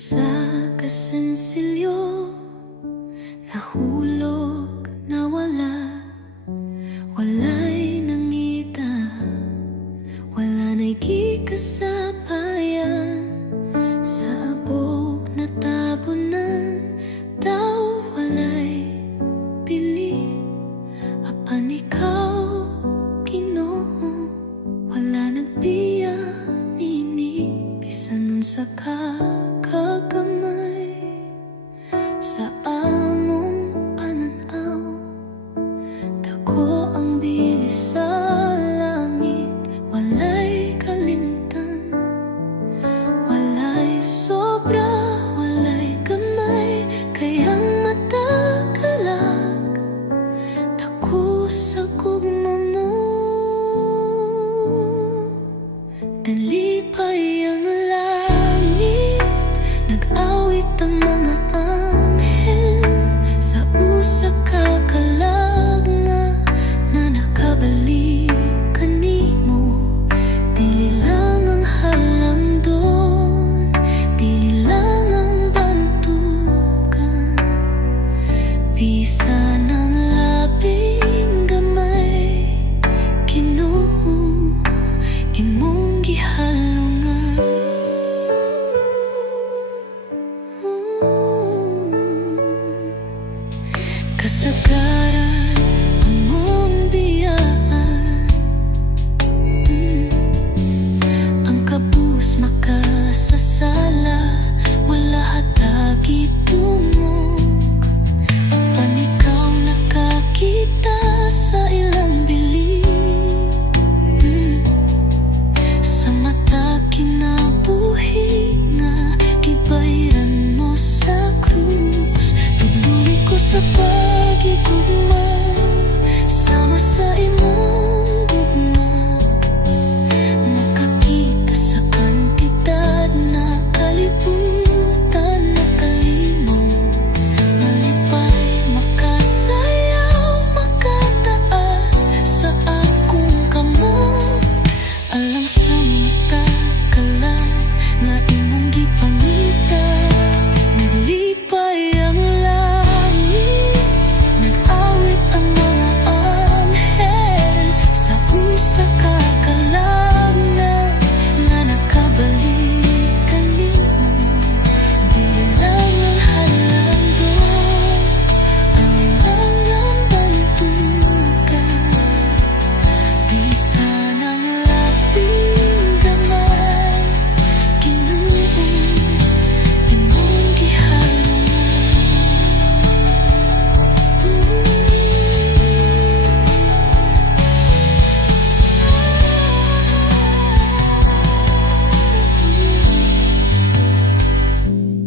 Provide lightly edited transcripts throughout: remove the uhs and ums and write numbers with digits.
Sa kasensilyo, nahulog, nawala, walay nangita, wala na'y kikasabayan. Sa abog na tabunan, daw walay pili. Apan ikaw, Ginoo, wala nagbiyan nini. Bisan nun sa kagamay sa among pananaw, dako ang bilis sa langit, walay kalimtan, walay sobra, walay gamay, kayang matagalag, dako sa gugma mo. Nalipay ang langit, nag-awit ang mga anghel sa usa ka kalag nga nakabalik kanimo. Dili lang ang halangdon, dili lang ang bantugan, bisan ang labing gamay, Ginoo, imong gihalungan. Kasagaran among biyaan, ang kabus makasasala, wala hatagi tungog. Apan ikaw nakakita sa ilang bili, sa mata kinabuhi nga gibayran mo sa krus. Tuloy ko sa pagigugma, sama sa imong gugma, makakita sa kantidad na kalibutan na kalimot. Malipay, makasayaw, makataas sa akong kamot, alang sa mata kalag nga imong gipangita. Naglipay ang langit, nag-awit ang mga anghel sa usa ka kalag nga nakabalik kanimo. Dili lang ang halangdon, ang ilang ang bantugan, bisan ang labing gamay, Ginoo, imong gihalungan.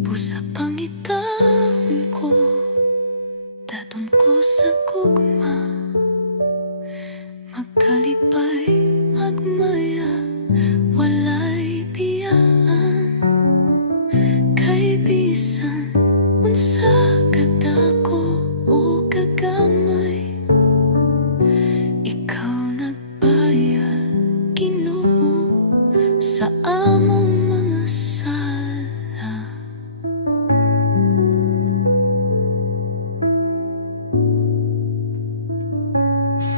Busa pangitaan ko, daton ko sa gugma, magkalipay, magmaya, walay biyaan. Kay bisan unsa kadako o kagamay, ikaw nagbayad, Ginoo, sa among mga sala.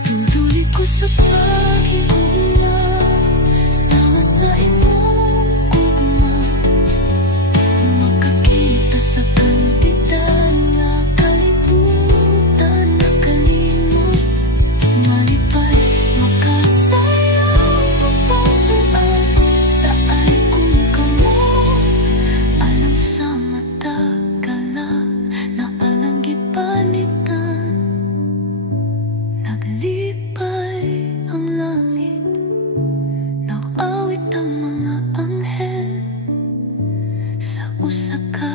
Duduli ko sa pagigugma, sama sa imong gugma, makakita sa kantidad na kalibutan na kalimot. Malipay, makasayaw, mapataas sa akong kamot, alam sa mata kalag na alang gipalitan. Naglipay ang langit, nag-awit ang mga anghel sa usa ka